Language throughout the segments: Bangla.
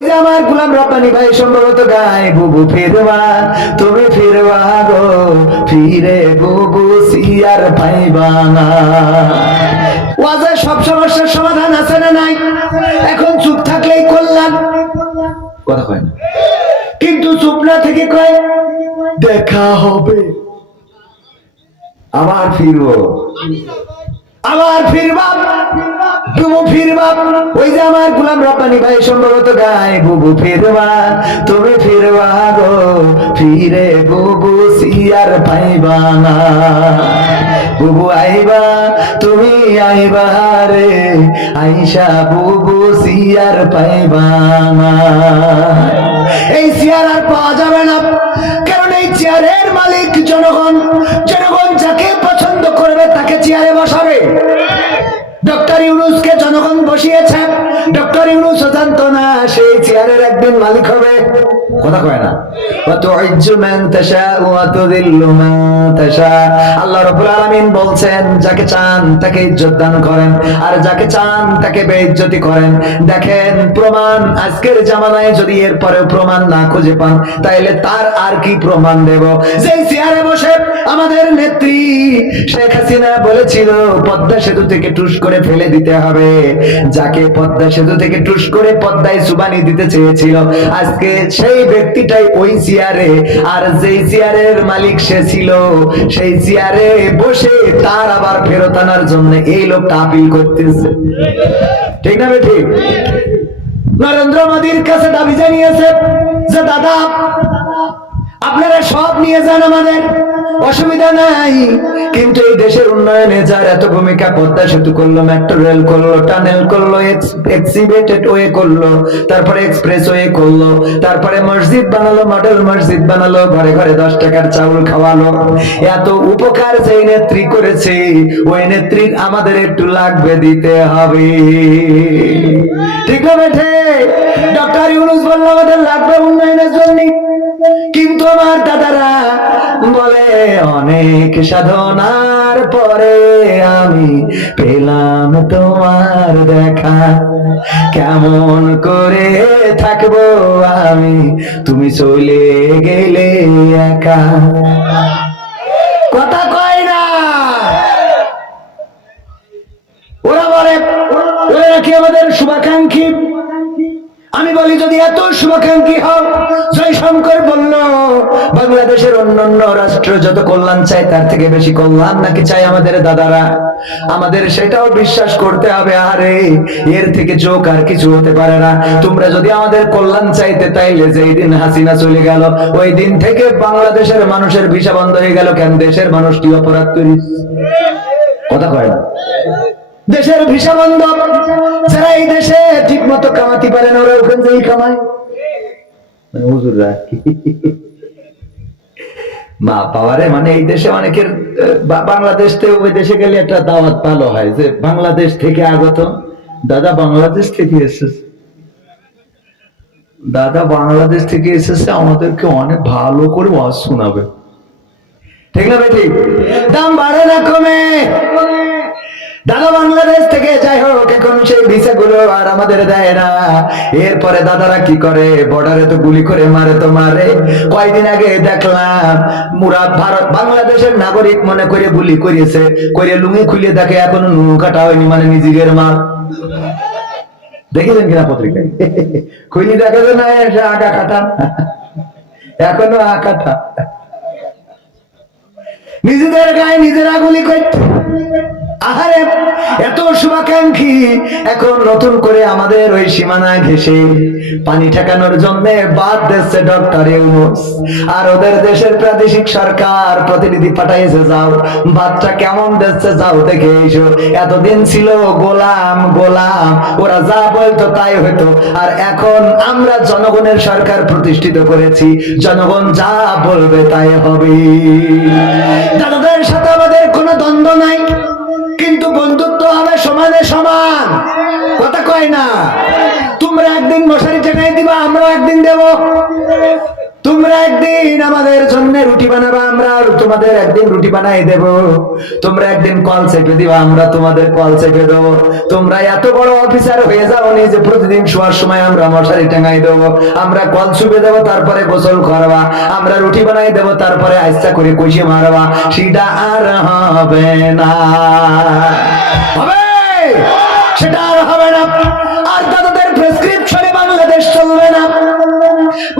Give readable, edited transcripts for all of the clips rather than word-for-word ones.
আমার গোলাম রব্বানী ভাই সম্ভবত গায় বুবু ফিরবা, তুমি ফিরবা গো ফিরে বুবু সিয়ার পাইবা না। ওয়াজে সব সমস্যার সমাধান আছে না নাই? এখন চুপ থাকলেই কল্যাণ, কথা কয় না, কিন্তু চুপ না থেকে কয় দেখা হবে, আবার ফিরবো, আবার ফিরবা বুবু ফিরবা। ওই যে আমার গোলাম রব্বানী ভাই সম্ভবত গায় বুবু ফিরবা, তুমি ফিরবা গো ফিরে বুবু সিয়ার পাইবা না। বুবু আইবা, তুমি আইবা রে আইসা বুবু সিয়ার পাইবা না। এই চেয়ার আর পাওয়া যাবে না, কারণ এই চেয়ারের মালিক জনগণ। জনগণ যাকে পছন্দ করবে তাকে চেয়ারে বসাবে। ডক্টর ইউনূসকে জনগণ বসিয়েছে, ডক্টর ইউনূস জানতো না সেই চেয়ারের একদিন মালিক হবে, কথা কয় না। ওয়াতুইজ্জু মান তাশাউ ওয়া তুযিল্লু মান তাশা। আল্লাহ রাব্বুল আলামিন বলছেন যাকে চান তাকে ইজ্জত দান করেন, আর যাকে চান তাকে বেইজ্জতি করেন। দেখেন প্রমাণ, আজকের জামানায় যদি এর পরেও প্রমাণ না খুঁজে পান তাহলে তার আর কি প্রমাণ দেব? যেই চেয়ারে বসে আমাদের নেত্রী শেখ হাসিনা বলেছিল পদ্মা সেতু থেকে টুস করে ফেলে দিতে হবে, যাকে পদ্মা সেতু থেকে টুস করে পদ্মায় সুবানি দিতে চেয়েছিল, আজকে সেই ব্যক্তিটাই ওই চেয়ারে। আর যেই চেয়ারের মালিক সে ছিল, সেই চেয়ারে বসে তার আবার ফেরত আনার জন্য এই লোকটা আপিল করতেছে, ঠিক না ঠিক? নরেন্দ্র মোদীর কাছে দাবি জানিয়েছে যে দাদা আপনারা সব নিয়ে যান, আমাদের অসুবিধা নাই, কিন্তু এই দেশের উন্নয়নে যার এত ভূমিকা, পদ্মা সেতু করলো, মেট্রো রেল করলো, টানেল করলো, এক্সিভেটেড ওয়ে করলো, তারপরে এক্সপ্রেস ওয়ে করলো, তারপরে মসজিদ বানালো, মডেল মসজিদ বানালো, ঘরে ঘরে 10 টাকার চাউল খাওয়ালো। এত উপকার যেই নেত্রী করেছে ওই নেত্রীর আমাদের একটু লাগবে দিতে হবে, ঠিক না বেঠে? ডক্টর ইউনূস বলল আমাদের লাগবে উন্নয়নের জন্য, কিন্তু আমার দাদারা বলে অনেক সাধনার পরে আমি পেলাম তোমার দেখা, কেমন করে থাকবো আমি তুমি চলে গেলে একা, কথা কয় না। ওরা বলে ওরা নাকি আমাদের শুভাকাঙ্ক্ষী। আমি বলি যদি এত শুভাকাঙ্ক্ষী হও, জয়শঙ্কর বলল বাংলাদেশের অন্যান্য রাষ্ট্র যত কল্যাণ চায় তার থেকে বেশি কল্যাণ নাকি চাই আমাদের দাদারা। আমাদের সেটাও বিশ্বাস করতে হবে, আরে এর থেকে যোগ আর কিছু হতে পারে না। তোমরা যদি আমাদের কল্যাণ চাইতে তাইলে যেই দিন হাসিনা চলে গেল ওই দিন থেকে বাংলাদেশের মানুষের ভিসা বন্ধ হয়ে গেল। কেন? দেশের মানুষ কি অপরাধ করিস, কথা কয় না? দেশের ভিসা বন্ধ, যারা এই দেশে ঠিক মতো কামাতে পারে না ওরা ওখান থেকেই কামায়, মানে হুজুররা মা পাওয়ারে, মানে এই দেশে অনেকের বাংলাদেশ থেকে ওই দেশে গেলে একটা দাওয়াত ভালো হয় যে বাংলাদেশ থেকে আগত দাদা, বাংলাদেশ থেকে এসেছে, দাদা বাংলাদেশ থেকে এসেছে, আমাদেরকে অনেক ভালো করে ওয়াজ শোনাবে, ঠিক না ভাই? ঠিক। দাম বাড়ে না কমে, দাদা বাংলাদেশ থেকে যাই হোক এখন সেই ভিসা গুলো আর আমাদের দেয় না। এরপরে দাদারা কি করে, বর্ডারে তো গুলি করে মারে, তো মারে। কয়েকদিন আগে দেখলাম মুরাদ ভারত বাংলাদেশের নাগরিক মনে করে গুলি করিয়েছে, করে লুঙ্গি খুলে দেখে এখনো নুনু কাটা হয়নি, মানে নিজের মাল। দেখেছেন কিনা পত্রিকায়? খুলি দেখে না আগা কাটা, এখনো আকাটা, নিজেদের গায়ে নিজেরা গুলি করছে। আহারে এত শুভাকাঙ্ক্ষী এখন নতুন করে আমাদের ওই সীমানা ঘেঁষে পানি ঠেকানোর জন্য বাদ দিচ্ছে ডক্টর ইউনূস। আর ওদের দেশের প্রাদেশিক সরকার প্রতিনিধি পাঠাইছে, যাও বাদটা কেমন দিচ্ছে যাও দেখে এসো। এতদিন ছিল গোলাম গোলাম, ওরা যা বলতো তাই হতো। আর এখন আমরা জনগণের সরকার প্রতিষ্ঠিত করেছি, জনগণ যা বলবে তাই হবে। দাদাদের সাথে আমাদের কোনো দ্বন্দ্ব নাই, কিন্তু বন্ধুত্ব হবে সমানে সমান, কথা কয় না? তোমরা একদিন মশারি টেকাই দিবা, আমরাও একদিন দেব, তোমরা একদিন আমাদের জন্য রুটি বানাবা, আমরা তোমাদের একদিন রুটি বানাই দেব। তোমরা একদিন কল চেপে দিবা, আমরা তোমাদের কল চেপে দেবো। তোমরা এত বড় অফিসার হয়ে যাওনি যে প্রতিদিন শোয়ার সময় আমরা মশারি টাঙাই দেবো, আমরা কল ছুপে দেবো, তারপরে গোসল করবা, আমরা রুটি বানাই দেবো, তারপরে আস্তা করে কষিয়ে মারবা। সেটা আর হবে না, হবে সেটা আর হবে না। আর তাদের প্রেসক্রিপশনে বাংলাদেশ চলবে না,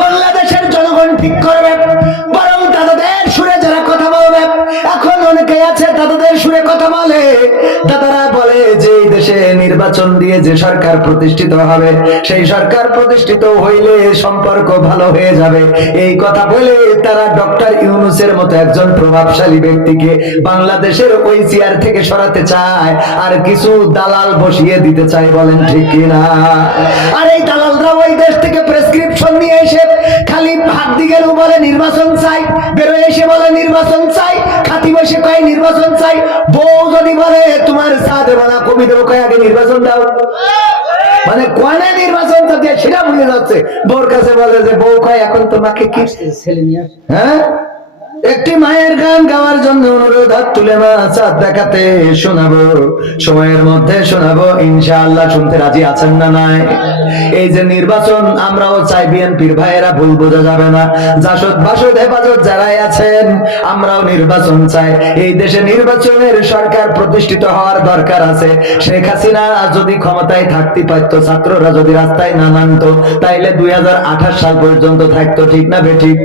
বাংলাদেশের জনগণ ঠিক করবে। বরং তাদের সুরে যারা কথা বলবে, এখন অনেকে আছে তাদের সুরে কথা বলে, তারা বলে যে এই দেশে নির্বাচন দিয়ে যে সরকার প্রতিষ্ঠিত হবে, সেই সরকার প্রতিষ্ঠিত হইলে সম্পর্ক ভালো হয়ে যাবে। এই কথা বলে তারা ডক্টর ইউনূসের মতো একজন প্রভাবশালী ব্যক্তিকে বাংলাদেশের ওই চেয়ার থেকে সরাতে চায়, আর কিছু দালাল বসিয়ে দিতে চায়। বলেন ঠিক কিনা? আর এই দালালরা ওই দেশ থেকে প্রেসক্রিপশন নিয়ে এসে খালি হাত দিকে বলে নির্বাচন চাই, বেরোয় এসে বলে নির্বাচন চাই, খাতি বসে কয় নির্বাচন চাই। বউ যদি বলে তোমার চা দেবো না, কবি দেবো, কয় আগে নির্বাচন দাও। মানে কোয়ানে নির্বাচন দিয়ে সেটা ভুলে যাচ্ছে। বউর কাছে বলে যে বউ কয় এখন তোমাকে কি ছেলে নিয়ে, হ্যাঁ, একটি মায়ের গান গাওয়ার জন্য অনুরোধ, হাত তুলে মা চাঁদ দেখাতে শোনাবো, সময়ের মধ্যে শোনাবো ইনশাআল্লাহ। শুনতে রাজি আছেন না? নাই? এই যে নির্বাচন আমরাও চাই, বিএনপির ভাইয়েরা ভুল বোঝা যাবে না। জাসদ বাসদ হেফাজত যারাই আছেন, আমরাও নির্বাচন চাই। এই দেশে নির্বাচনের সরকার প্রতিষ্ঠিত হওয়ার দরকার আছে। শেখ হাসিনা যদি ক্ষমতায় থাকতে পারতো, ছাত্ররা যদি রাস্তায় না নামতো, তাইলে 2028 সাল পর্যন্ত থাকতো। ঠিক না বেঠিক?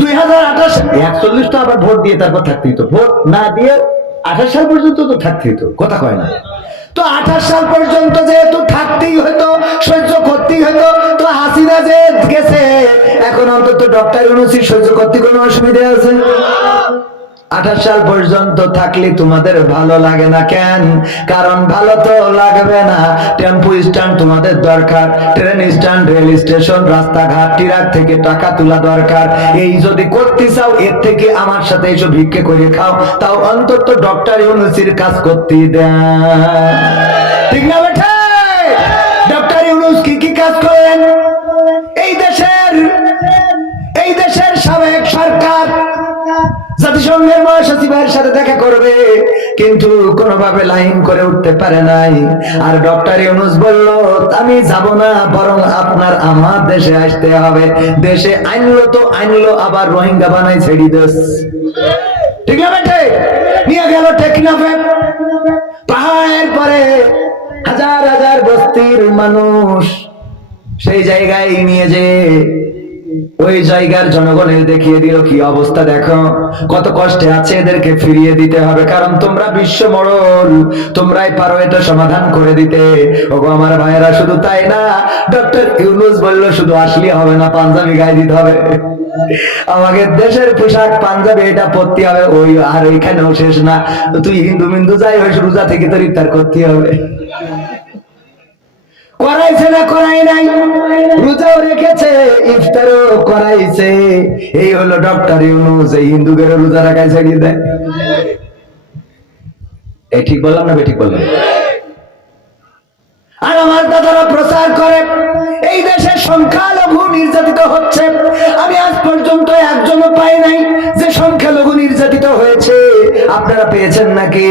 2028 41 তো আবার ভোট দিয়ে তারপর থাকতেই তো, ভোট না দিয়ে 28 সাল পর্যন্ত তো থাকতেই তো, কথা কয় না? তো 28 সাল পর্যন্ত যেহেতু থাকতেই হতো, সহ্য করতেই হতো, তো হাসিনা যে গেছে, এখন অন্তত ডক্টর ইউনূস সহ্য করতে কোনো অসুবিধা আছে? 28 সাল পর্যন্ত থাকলে তোমাদের ভালো লাগে না কেন? কারণ ভালো তো লাগবে না। টেম্পো স্ট্যান্ড তোমাদের দরকার, ট্রেন স্ট্যান্ড, রেল স্টেশন, রাস্তাঘাট, ট্রাক থেকে টাকা তোলা দরকার। এই যদি করতে চাও, এর থেকে আমার সাথে এসব ভিক্ষে করে খাও, তাও অন্তত ডক্টর ইউনূসের কাজ করতে দেন। ঠিক না বেটা? ডক্টর ইউনূস কি কি কাজ করেন? এই দেশের সাবেক সরকার জাতিসংঘের মহাসচিবের সাথে দেখা করবে, কিন্তু কোনোভাবে লাইন করে উঠতে পারে নাই। আর ডক্টর ইউনূস বলল আমি যাব না, বরং আপনার আমার দেশে আসতে হবে। দেশে আনলো তো আনলো, আবার রোহিঙ্গা বানাই ছেড়ে দেশ। ঠিক না বেটে? নিয়ে গেল টেকনাফে, পাহাড়ের পরে হাজার হাজার বস্তির মানুষ, সেই জায়গায় নিয়ে যে ওই জায়গার জনগণের দেখিয়ে দিল কি অবস্থা, দেখো কত কষ্টে আছে, এদেরকে ফিরিয়ে দিতে হবে। কারণ তোমরা বিশ্ব মডল, তোমরাই পারো এটা সমাধান করে দিতে। ওগো আমার ভাইয়েরা, শুধু তাই না, ডক্টর ইউনূস বলল শুধু আসলে হবে না, পাঞ্জাবি গায়ে দিতে হবে। আমাদের দেশের পোশাক পাঞ্জাবি, এটা পরতে হবে। ওই আর ওইখানেও শেষ না, তুই হিন্দু মিন্দু যাই ওই রোজা থেকে তোর ইফতার করতে হবে। করাইছে না করাই নাই? রোজাও রেখেছে, ইফতারও করাইছে। এই হলো ডক্টর ইউনূস, এই হিন্দুদের রোজা রাখায় ছেড়িয়ে দেয়। এই ঠিক বললাম না বেঠিক বললাম? আর আমার দাদারা প্রচার করে এই দেশে সংখ্যালঘু নির্যাতিত হচ্ছে। আমি আজ পর্যন্ত একজনও পাই নাই যে সংখ্যালঘু নির্যাতিত হয়েছে। আপনারা পেয়েছেন নাকি?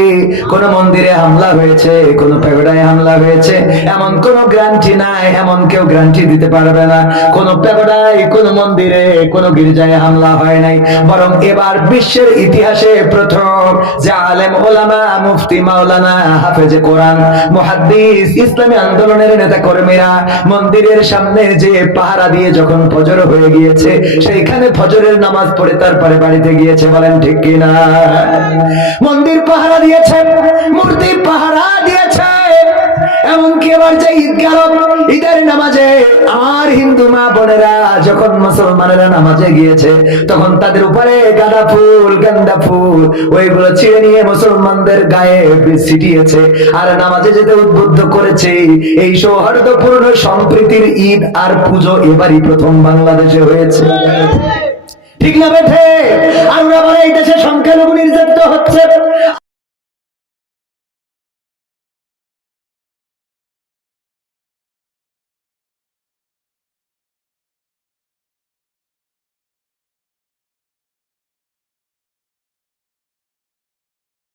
কোন মন্দিরে হামলা হয়েছে, কোন প্যাগোডায় হামলা হয়েছে, এমন কোন গ্যারান্টি নাই, এমন কেউ গ্যারান্টি দিতে পারবে না। কোন প্যাগোডায়, কোন মন্দিরে, কোন গির্জায় হামলা হয় নাই। বরং এবার বিশ্বের ইতিহাসে প্রথম যে আলেম ওলামা, মুফতি মাওলানা, হাফেজে কোরআন, মুহাদ্দিস, ইসলামী আন্দোলনের নেতা কর্মীরা মন্দিরের সামনে যে পাহারা দিয়ে যখন ফজর হয়ে গিয়েছে, সেইখানে ফজরের নামাজ পড়ে তারপরে বাড়িতে গিয়েছে। বলেন ঠিক কিনা? মন্দির পাহারা দিয়েছে, মূর্তি পাহারা দিয়েছে। এমনকি এবার যে ঈদ গেল, ঈদের নামাজে আমার হিন্দু মা বোনেরা যখন মুসলমানেরা নামাজে গিয়েছে, তখন তাদের উপরে গাঁদা ফুল, গেন্দা ফুল, ওইগুলো ছিঁড়ে নিয়ে মুসলমানদের গায়ে ছিটিয়েছে আর নামাজে যেতে উদ্বুদ্ধ করেছে। এই সৌহার্দ্যপূর্ণ সম্প্রীতির ঈদ আর পুজো এবারই প্রথম বাংলাদেশে হয়েছে। ঠিক না বেঠে? আর এই দেশে সংখ্যালঘু নির্যাতিত হচ্ছে।